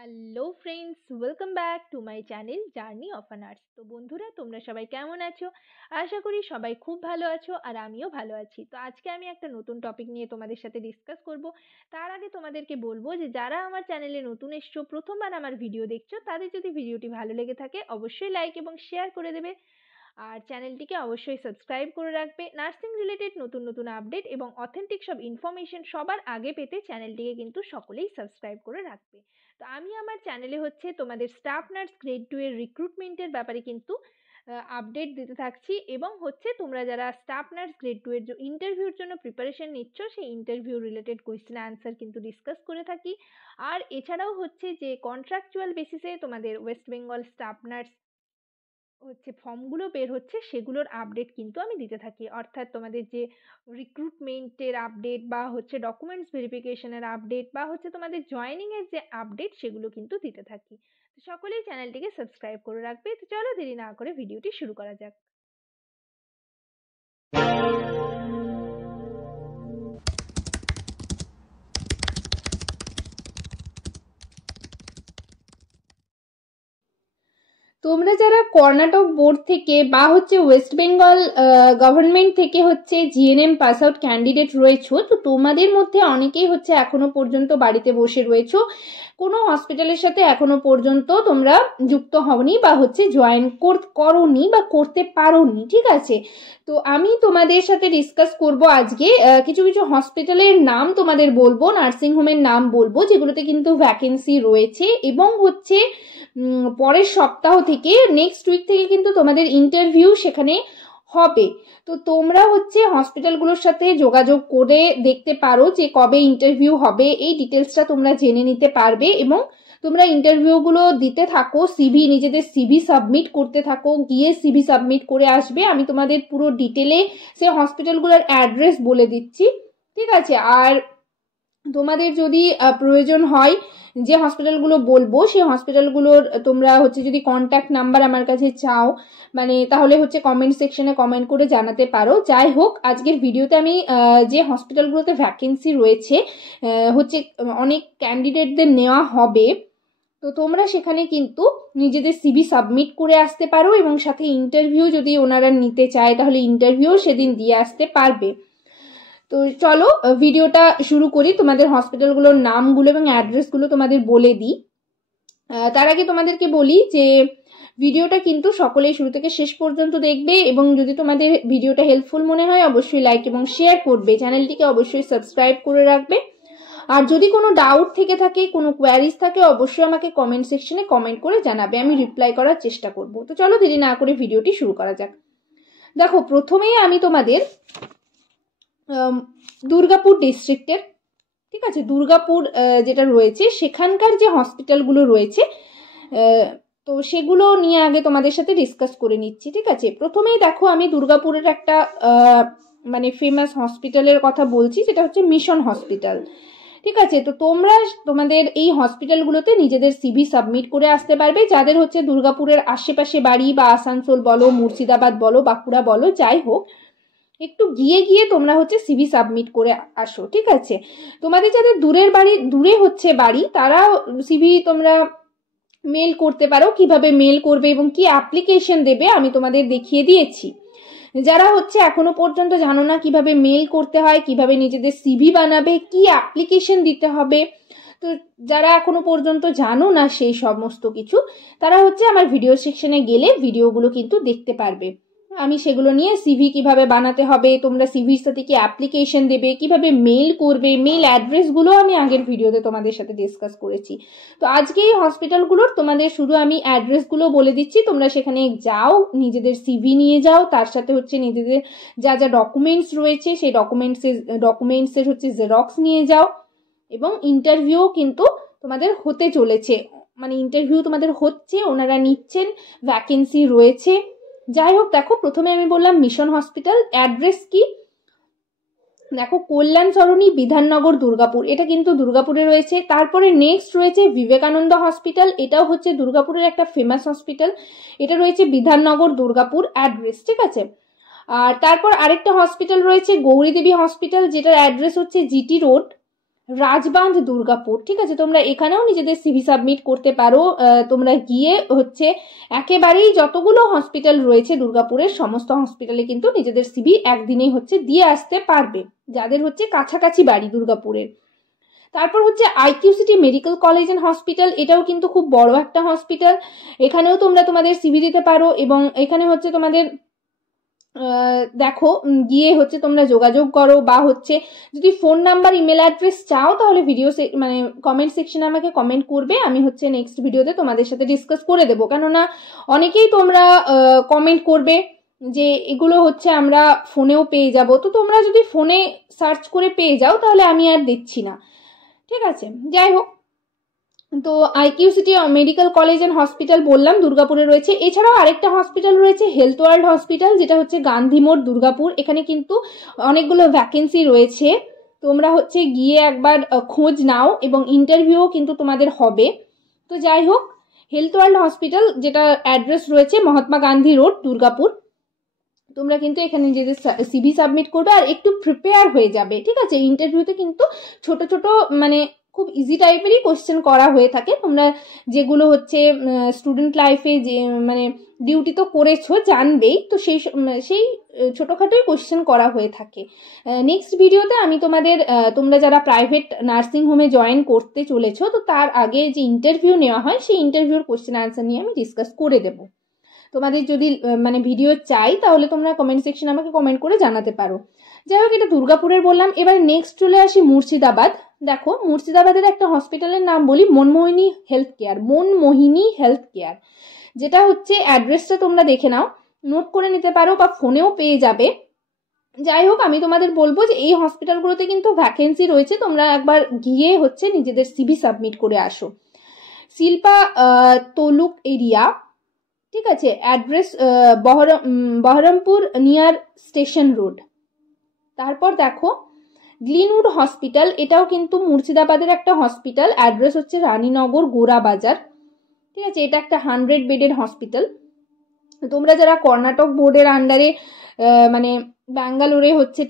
Hello friends, welcome back to my channel journey of a nurse. তো বন্ধুরা, তোমরা সবাই কেমন আছো? আশা করি সবাই খুব ভালো আছো আর আমিও ভালো আছি। তো আজকে আমি একটা নতুন টপিক নিয়ে তোমাদের সাথে ডিসকাস করব। তার আগে তোমাদেরকে বলবো যে যারা আমার চ্যানেলে নতুন এসছো, প্রথমবার আমার ভিডিও দেখছো, তাদের যদি ভিডিওটি ভালো লেগে থাকে অবশ্যই লাইক এবং শেয়ার করে দেবে। আর চ্যানেলটিকে অবশ্যই সাবস্ক্রাইব করে রাখবে। নার্সিং রিলেটেড নতুন নতুন আপডেট এবং অথেন্টিক সব ইনফরমেশন সবার আগে পেতে চ্যানেলটিকে কিন্তু সকলেই সাবস্ক্রাইব করে রাখবে। তো আমি আমার চ্যানেলে তোমাদের স্টাফ নার্স গ্রেড 2 এর রিক্রুটমেন্টের ব্যাপারে কিন্তু আপডেট দিতে থাকছি, এবং তোমরা যারা স্টাফ নার্স গ্রেড 2 এর ইন্টারভিউর জন্য প্রিপারেশন নিচ্ছ, সেই ইন্টারভিউ রিলেটেড কোয়েশ্চেন অ্যান্সার কিন্তু ডিসকাস করে থাকি। আর এছাড়াও যে কন্ট্রাকচুয়াল বেসিসে তোমাদের ওয়েস্ট বেঙ্গল স্টাফ নার্স ফর্মগুলো বের হচ্ছে, সেগুলোর আপডেট কিন্তু আমি দিতে থাকি। অর্থাৎ তোমাদের যে রিক্রুটমেন্টের আপডেট বা ডকুমেন্টস ভেরিফিকেশনের আপডেট বা তোমাদের জয়েনিংয়ের যে আপডেট, সেগুলো কিন্তু দিতে থাকি। তো সকলেই চ্যানেলটিকে সাবস্ক্রাইব করে রাখবে। তো চলো দেরি না করে ভিডিওটি শুরু করা যাক। তোমরা যারা কর্ণাটক বোর্ড থেকে বা ওয়েস্ট বেঙ্গল গভর্নমেন্ট থেকে জিএনএম পাস আউট ক্যান্ডিডেট রয়েছো, তো তোমাদের মধ্যে অনেকেই এখনো পর্যন্ত বাড়িতে বসে রয়েছো, কোনো হসপিটালের সাথে এখনো পর্যন্ত তোমরা যুক্ত হওনি বা জয়েন করোনি বা করতে পারোনি। ঠিক আছে, তো আমি তোমাদের সাথে ডিসকাস করব আজকে কিছু কিছু হসপিটালের নাম তোমাদের বলবো, নার্সিং হোমের নাম বলবো, যেগুলোতে কিন্তু ভ্যাকেন্সি রয়েছে, এবং পরের সপ্তাহ থেকে নেক্সট উইক থেকে কিন্তু তোমাদের ইন্টারভিউ সেখানে হবে। তো তোমরা হসপিটালগুলোর সাথে যোগাযোগ করে দেখতে পারো যে কবে ইন্টারভিউ হবে, এই ডিটেলসটা তোমরা জেনে নিতে পারবে, এবং তোমরা ইন্টারভিউগুলো দিতে থাকো, নিজেদের সিভি সাবমিট করতে থাকো, গিয়ে সিভি সাবমিট করে আসবে। আমি তোমাদের পুরো ডিটেলে সেই হসপিটালগুলোর অ্যাড্রেস বলে দিচ্ছি। ঠিক আছে, আর তোমাদের যদি প্রয়োজন হয় যে হসপিটালগুলো বলবো, সেই হসপিটালগুলোর তোমরা যদি কন্ট্যাক্ট নাম্বার আমার কাছে চাও, তাহলে কমেন্ট সেকশনে কমেন্ট করে জানাতে পারো। যাই হোক, আজকের ভিডিওতে আমি যে হসপিটালগুলোতে ভ্যাকেন্সি রয়েছে, অনেক ক্যান্ডিডেটদের নেওয়া হবে, তো তোমরা সেখানে কিন্তু নিজেদের সিভি সাবমিট করে আসতে পারো, এবং সাথে ইন্টারভিউ যদি ওনারা নিতে চায় তাহলে ইন্টারভিউ সেদিন দিয়ে আসতে পারবে। তো চলো ভিডিওটা শুরু করি। তোমাদের হসপিটালগুলোর নামগুলো এবং অ্যাড্রেসগুলো তোমাদের বলে দিই। তার আগে তোমাদেরকে বলি যে ভিডিওটা কিন্তু সকলেই শুরু থেকে শেষ পর্যন্ত দেখবে, এবং যদি তোমাদের ভিডিওটা হেল্পফুল মনে হয় অবশ্যই লাইক এবং শেয়ার করবে, চ্যানেলটিকে অবশ্যই সাবস্ক্রাইব করে রাখবে। আর যদি কোনো ডাউট থেকে থাকে, কোনো কোয়ারিজ থাকে, অবশ্যই আমাকে কমেন্ট সেকশনে কমেন্ট করে জানাবে, আমি রিপ্লাই করার চেষ্টা করব। তো চলো দেরি না করে ভিডিওটি শুরু করা যাক। দেখো, প্রথমেই আমি তোমাদের দুর্গাপুর ডিস্ট্রিক্টের, ঠিক আছে, দুর্গাপুর যেটা রয়েছে সেখানকার যে হসপিটালগুলো রয়েছে, তো সেগুলো নিয়ে আগে তোমাদের সাথে ডিসকাস করে নিচ্ছি। ঠিক আছে, প্রথমেই দেখো আমি দুর্গাপুরের একটা ফেমাস হসপিটালের কথা বলছি, যেটা মিশন হসপিটাল। ঠিক আছে, তো তোমরা তোমাদের এই হসপিটালগুলোতে নিজেদের সিভি সাবমিট করে আসতে পারবে, যাদের দুর্গাপুরের আশেপাশে বাড়ি, বা আসানসোল বলো, মুর্শিদাবাদ বলো, বাঁকুড়া বলো, যাই হোক, একটু গিয়ে তোমরা সিভি সাবমিট করে আসো। ঠিক আছে, তোমাদের যাদের দূরে বাড়ি, তারা সিভি তোমরা মেল করতে পারো। কিভাবে মেল করবে এবং কি অ্যাপ্লিকেশন দেবে আমি তোমাদের দেখিয়ে দিয়েছি। যারা এখনো পর্যন্ত জানো না কিভাবে মেল করতে হয়, কিভাবে নিজেদের সিভি বানাবে, কি অ্যাপ্লিকেশন দিতে হবে, তো যারা এখনো পর্যন্ত জানো না সেই সমস্ত কিছু, তারা আমার ভিডিও সেকশনে গেলে ভিডিওগুলো কিন্তু দেখতে পারবে। আমি সেগুলো নিয়ে সিভি কিভাবে বানাতে হবে, তোমরা সিভির সাথে কি অ্যাপ্লিকেশন দেবে, কিভাবে মেল করবে, মেল অ্যাড্রেসগুলো আমি আগের ভিডিওতে তোমাদের সাথে ডিসকাস করেছি। তো আজকে এই হসপিটালগুলোর তোমাদের শুধু আমি অ্যাড্রেসগুলো বলে দিচ্ছি, তোমরা সেখানে যাও, নিজেদের সিভি নিয়ে যাও, তার সাথে নিজেদের যা যা ডকুমেন্টস রয়েছে সেই ডকুমেন্টসের জেরক্স নিয়ে যাও, এবং ইন্টারভিউ কিন্তু তোমাদের হতে চলেছে, ইন্টারভিউ তোমাদের হচ্ছে, ওনারা নিচ্ছেন, ভ্যাকেন্সি রয়েছে। যাই হোক, দেখো প্রথমে আমি বললাম মিশন হসপিটাল, অ্যাড্রেস কি দেখো, কল্যাণ সরণি, বিধাননগর, দুর্গাপুর, এটা কিন্তু দুর্গাপুরে রয়েছে। তারপরে নেক্সট রয়েছে বিবেকানন্দ হসপিটাল, এটাও দুর্গাপুরের একটা ফেমাস হসপিটাল, এটা রয়েছে বিধাননগর, দুর্গাপুর অ্যাড্রেস। ঠিক আছে, আর তারপর আরেকটা হসপিটাল রয়েছে গৌরী দেবী হসপিটাল, যেটার address GT road, Rajbandh Durgapur, ঠিক আছে, তোমরা এখানেও নিজেদের সিভি সাবমিট করতে পারো। তোমরা গিয়ে হচ্ছে একেবারেই যতগুলো হসপিটাল রয়েছে দুর্গাপুরের সমস্ত হসপিটালে কিন্তু নিজেদের সিভি একদিনেই হচ্ছে দিয়ে আসতে পারবে, যাদের হচ্ছে কাছাকাছি বাড়ি দুর্গাপুরের। তারপর হচ্ছে IQ City medical college and hospital, এটাও কিন্তু খুব বড় একটা হসপিটাল, এখানেও তোমরা তোমাদের সিভি দিতে পারো এবং এখানে হচ্ছে তোমাদের দেখো গিয়ে হচ্ছে তোমরা যোগাযোগ করো, বা হচ্ছে যদি ফোন নাম্বার ইমেল অ্যাড্রেস চাও তাহলে ভিডিও মানে কমেন্ট সেকশনে আমাকে কমেন্ট করবে, আমি হচ্ছে নেক্সট ভিডিওতে তোমাদের সাথে ডিসকাস করে দেবো। কেননা অনেকেই তোমরা কমেন্ট করবে যে এগুলো হচ্ছে আমরা ফোনেও পেয়ে যাব, তো তোমরা যদি ফোনে সার্চ করে পেয়ে যাও তাহলে আমি আর দিচ্ছি না, ঠিক আছে। যাই হোক, তো IQ City medical college and hospital বললাম দুর্গাপুরে রয়েছে। এছাড়াও আরেকটা হসপিটাল রয়েছে হেলথ ওয়ার্ল্ড হসপিটাল, যেটা হচ্ছে গান্ধী মোড় দুর্গাপুর। এখানে কিন্তু অনেকগুলো ভ্যাকেন্সি রয়েছে, তোমরা হচ্ছে গিয়ে একবার খোঁজ নাও এবং ইন্টারভিউও কিন্তু তোমাদের হবে। তো যাই হোক, হেলথ ওয়ার্ল্ড হসপিটাল যেটা অ্যাড্রেস রয়েছে মহাত্মা গান্ধী রোড দুর্গাপুর, তোমরা কিন্তু এখানে নিজেদের সিভি সাবমিট করবে আর একটু প্রিপেয়ার হয়ে যাবে, ঠিক আছে। ইন্টারভিউতে কিন্তু ছোট ছোট মানে খুব ইজি টাইপেরই কোশ্চেন করা হয়ে থাকে, তোমরা যেগুলো হচ্ছে স্টুডেন্ট লাইফে যে মানে ডিউটি তো করেছো জানবেই, তো সেই ছোটোখাটোই কোশ্চেন করা হয়ে থাকে। নেক্সট ভিডিওতে আমি তোমরা যারা প্রাইভেট নার্সিং হোমে জয়েন করতে চলেছো, তো তার আগে যে ইন্টারভিউ নেওয়া হয় সেই ইন্টারভিউর কোশ্চেন আনসার নিয়ে আমি ডিসকাস করে দেবো। তোমাদের যদি মানে ভিডিও চাই তাহলে তোমরা কমেন্ট সেকশনে আমাকে কমেন্ট করে জানাতে পারো। যাই হোক, এটা দুর্গাপুরের বললাম। এবার নেক্সট চলে আসি মুর্শিদাবাদ। দেখো, মুর্শিদাবাদের একটা হসপিটালের নাম বলি, মনমোহিনী হেলথ কেয়ার, যেটা হচ্ছে অ্যাড্রেসটা তোমরা দেখে নাও, নোট করে নিতে পারো বা ফোনেও পেয়ে যাবে। যাই হোক, আমি তোমাদের বলবো যে এই হসপিটালগুলোতে কিন্তু ভ্যাকেন্সি রয়েছে, তোমরা একবার গিয়ে হচ্ছে নিজেদের সিভি সাবমিট করে আসো। শিল্পা তলুক এরিয়া, ঠিক আছে, address Baharampur near station road. তারপর দেখো গ্লিনউড হসপিটাল, এটাও কিন্তু মুর্শিদাবাদের একটা হসপিটাল, অ্যাড্রেস হচ্ছে রানীনগর গোরা বাজার, ঠিক আছে। এটা একটা 100 বেডের হসপিটাল। তোমরা যারা কর্ণাটক বোর্ডের আন্ডারে মানে ব্যাঙ্গালোরে হচ্ছে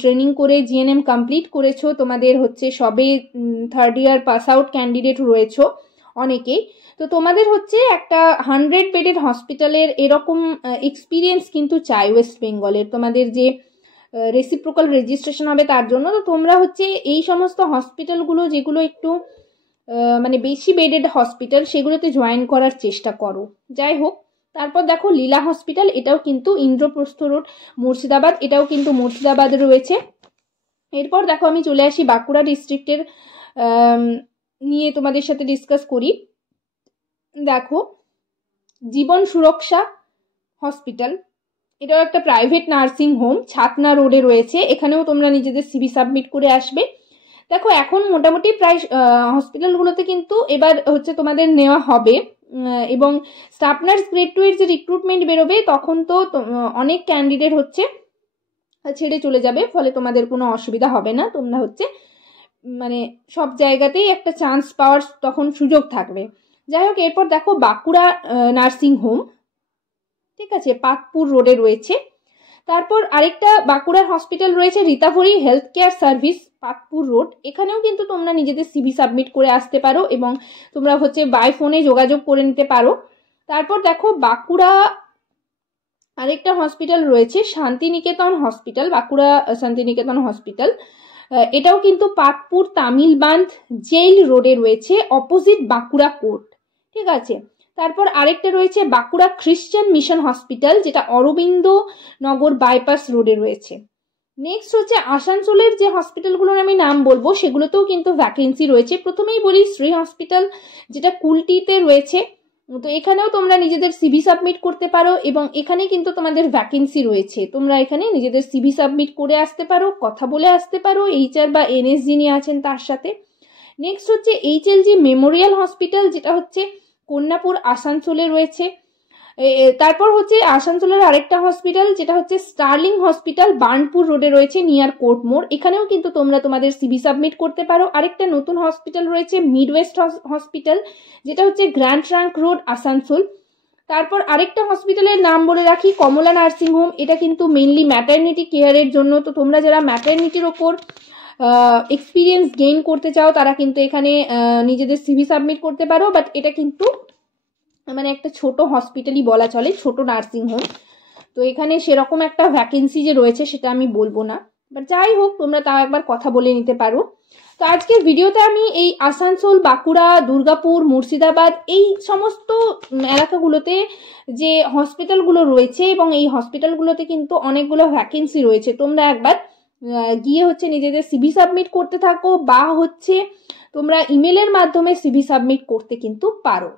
ট্রেনিং করে জিএনএম কমপ্লিট করেছো, তোমাদের হচ্ছে সবে 3rd ইয়ার পাস আউট ক্যান্ডিডেট রয়েছো অনেকেই, তো তোমাদের হচ্ছে একটা 100 বেডের হসপিটালের এরকম এক্সপিরিয়েন্স কিন্তু চাই ওয়েস্ট বেঙ্গলের, তোমাদের যে রেসিপ্রোকাল রেজিস্ট্রেশন হবে তার জন্য। তো তোমরা হচ্ছে এই সমস্ত হসপিটালগুলো যেগুলো একটু মানে বেশি বেডেড হসপিটাল সেগুলোতে জয়েন করার চেষ্টা করো। যাই হোক, তারপর দেখো লীলা হসপিটাল, এটাও কিন্তু ইন্দ্রপ্রস্থ রোড মুর্শিদাবাদ, এটাও কিন্তু মুর্শিদাবাদে রয়েছে। এরপর দেখো আমি চলে আসি বাঁকুড়া ডিস্ট্রিক্টের নিয়ে তোমাদের সাথে ডিসকাস করি। দেখো জীবন সুরক্ষা হসপিটাল, এটাও একটা প্রাইভেট নার্সিং হোম, ছাতনা রোডে রয়েছে, এখানেও তোমরা নিজেদের সিভি সাবমিট করে আসবে। দেখো এখন মোটামুটি প্রায় হসপিটালগুলোতে কিন্তু এবার হচ্ছে তোমাদের নেওয়া হবে, এবং স্টাফ নার্স গ্রেড 2 এর যে রিক্রুটমেন্ট বেরোবে তখন তো অনেক ক্যান্ডিডেট হচ্ছে ছেড়ে চলে যাবে, ফলে তোমাদের কোনো অসুবিধা হবে না, তোমরা হচ্ছে মানে সব জায়গাতেই একটা চান্স পাওয়ার তখন সুযোগ থাকবে। যাই হোক, এরপর দেখো বাঁকুড়া নার্সিং হোম, ঠিক আছে, পাতপুর রোডে রয়েছে। তারপর আরেকটা বাঁকুড়ার হসপিটাল রয়েছে Ritabhari health care service, পাতপুর road, এখানেও কিন্তু তোমরা নিজেদের সিভি সাবমিট করে আসতে পারো এবং তোমরা হচ্ছে বাই ফোনে যোগাযোগ করে নিতে পারো। তারপর দেখো বাঁকুড়া আরেকটা হসপিটাল রয়েছে শান্তিনিকেতন হসপিটাল, বাঁকুড়া শান্তিনিকেতন হসপিটাল, এটাও কিন্তু পাতপুর তামিলবান্ধ জেল রোডে রয়েছে, অপোজিট বাঁকুড়া কোর্ট, ঠিক আছে। তারপর আরেকটা রয়েছে বাঁকুড়া খ্রিশ্চান মিশন হসপিটাল, যেটা অরবিন্দ নগর বাইপাস রোডে রয়েছে। নেক্সট হচ্ছে আসানসোলের যে হসপিটালগুলোর আমি নাম বলবো সেগুলোতেও কিন্তু ভ্যাকেন্সি রয়েছে। প্রথমেই বলি শ্রী হসপিটাল, যেটা কুলটিতে রয়েছে, তো এখানেও তোমরা নিজেদের সিভি সাবমিট করতে পারো এবং এখানে কিন্তু তোমাদের ভ্যাকেন্সি রয়েছে, তোমরা এখানে নিজেদের সিভি সাবমিট করে আসতে পারো, কথা বলে আসতে পারো HR বা NS যিনি আছেন তার সাথে। নেক্সট হচ্ছে HLG মেমোরিয়াল হসপিটাল, যেটা হচ্ছে কন্যাপুর আসানসোলে রয়েছে। তারপর হচ্ছে আসানসোলের আরেকটা হসপিটাল যেটা হচ্ছে স্টার্লিং হসপিটাল, বার্নপুর রোডে রয়েছে নিয়ার কোর্ট মোড়, এখানেও কিন্তু তোমরা তোমাদের সিভি সাবমিট করতে পারো। আরেকটা নতুন হসপিটাল রয়েছে মিডওয়েস্ট হসপিটাল, যেটা হচ্ছে গ্র্যান্ড ট্রাঙ্ক রোড আসানসোল। তারপর আরেকটা হসপিটালের নাম বলে রাখি কমলা নার্সিং হোম, এটা কিন্তু মেইনলি ম্যাটারনিটি কেয়ারের জন্য, তো তোমরা যারা ম্যাটারনিটির ওপর এক্সপিরিয়েন্স গেইন করতে চাও তারা কিন্তু এখানে নিজেদের সিভি সাবমিট করতে পারো। বাট এটা কিন্তু মানে একটা ছোট হসপিটালই বলা চলে, ছোট নার্সিং হোম। তো এখানে সেরকম একটা ভ্যাকেন্সি যে রয়েছে সেটা আমি বলবো না, বাট যাই হোক তোমরা তাও একবার কথা বলে নিতে পারো। তো আজকের ভিডিওতে আমি এই আসানসোল, বাঁকুড়া, দুর্গাপুর, মুর্শিদাবাদ এই সমস্ত এলাকাগুলোতে যে হসপিটালগুলো রয়েছে এবং এই হসপিটালগুলোতে কিন্তু অনেকগুলো ভ্যাকেন্সি রয়েছে, তোমরা একবার গিয়ে হচ্ছে নিজেদের সিভি সাবমিট করতে থাকো, বা হচ্ছে তোমরা ইমেলের মাধ্যমে সিভি সাবমিট করতে কিন্তু পারো।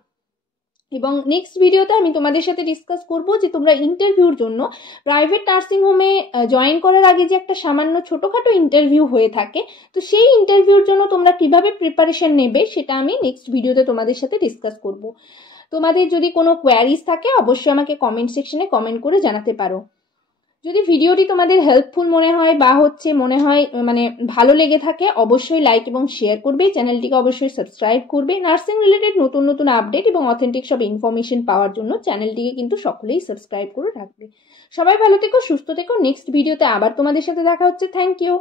এবং নেক্সট ভিডিওতে আমি তোমাদের সাথে ডিসকাস করব যে তোমরা ইন্টারভিউর জন্য প্রাইভেট নার্সিং হোমে জয়েন করার আগে যে একটা সামান্য ছোটোখাটো ইন্টারভিউ হয়ে থাকে, তো সেই ইন্টারভিউর জন্য তোমরা কিভাবে প্রিপারেশন নেবে সেটা আমি নেক্সট ভিডিওতে তোমাদের সাথে ডিসকাস করব। তোমাদের যদি কোনো কোয়ারিজ থাকে অবশ্যই আমাকে কমেন্ট সেকশনে কমেন্ট করে জানাতে পারো। যদি ভিডিওটি তোমাদের হেল্পফুল মনে হয় বা হচ্ছে মনে হয় মানে ভালো লেগে থাকে অবশ্যই লাইক এবং শেয়ার করবে, চ্যানেলটিকে অবশ্যই সাবস্ক্রাইব করবে। নার্সিং রিলেটেড নতুন নতুন আপডেট এবং অথেন্টিক সব ইনফরমেশন পাওয়ার জন্য চ্যানেলটিকে কিন্তু সকলেই সাবস্ক্রাইব করে রাখবে। সবাই ভালো থেকো, সুস্থ থেকো। নেক্সট ভিডিওতে আবার তোমাদের সাথে দেখা হচ্ছে। Thank you.